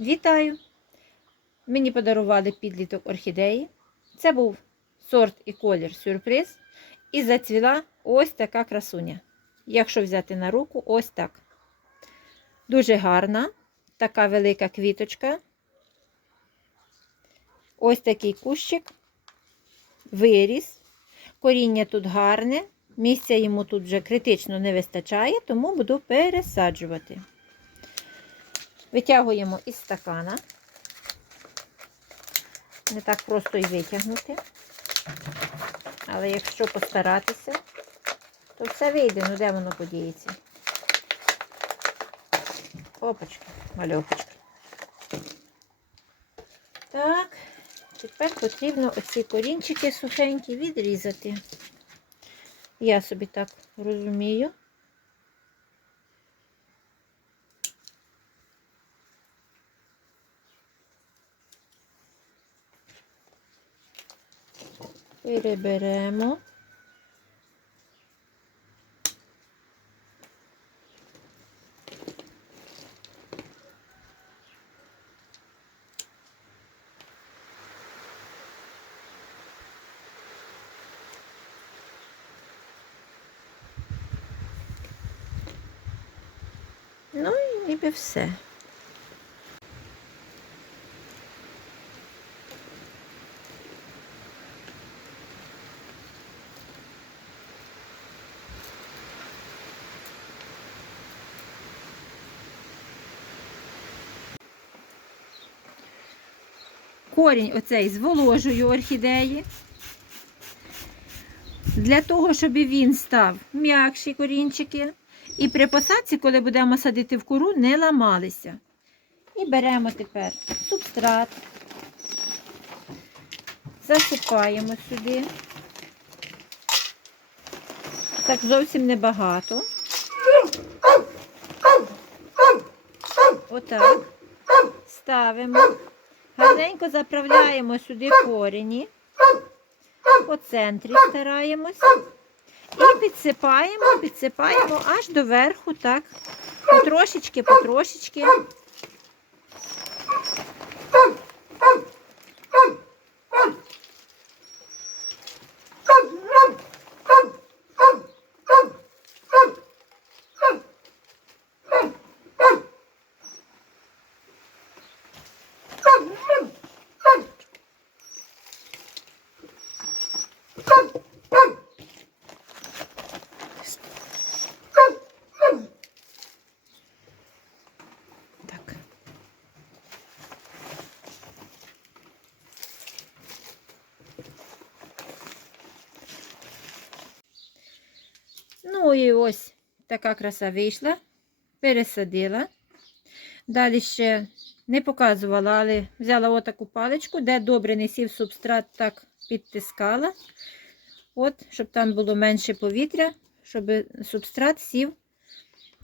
Вітаю! Мені подарували підліток орхідеї. Це був сорт і колір сюрприз. І зацвіла ось така красуня. Якщо взяти на руку, ось так. Дуже гарна, така велика квіточка. Ось такий кущик. Виріс. Коріння тут гарне. Місця йому тут вже критично не вистачає, тому буду пересаджувати. Витягуємо із стакана. Не так просто і витягнути. Але якщо постаратися, то все вийде, ну де воно подіється. Опачка, мальопочка. Так, тепер потрібно оці корінчики сухенькі відрізати. Я собі так розумію. Переберемо. Ну і ніби все. Корінь оцей зволожую орхідеї. Для того, щоб він став м'якші корінчики. І при посадці, коли будемо садити в кору, не ламалися. І беремо тепер субстрат, засипаємо сюди. Так зовсім небагато. Отак. Ставимо. Гарненько заправляємо сюди корені. По центрі стараємось. І підсипаємо, підсипаємо аж до верху, так. Потрошечки, потрошечки. Ну і ось така краса вийшла. Пересадила. Далі ще не показувала, але взяла отаку паличку, де добре не сів субстрат, так підтискала. От, щоб там було менше повітря, щоб субстрат сів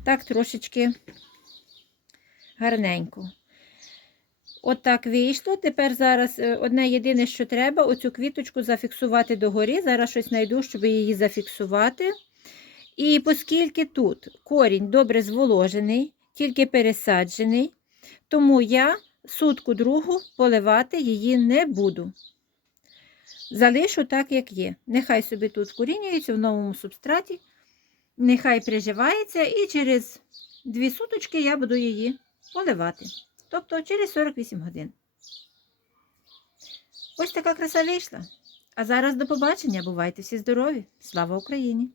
так трошечки гарненько. От так вийшло. Тепер зараз е, одне єдине, що треба, оцю квіточку зафіксувати догорі. Зараз щось знайду, щоб її зафіксувати. І оскільки тут корінь добре зволожений, тільки пересаджений, тому я сутку другу поливати її не буду. Залишу так, як є. Нехай собі тут вкорінюється в новому субстраті, нехай приживається, і через дві суточки я буду її поливати. Тобто через 48 годин. Ось така краса вийшла. А зараз до побачення. Бувайте всі здорові! Слава Україні!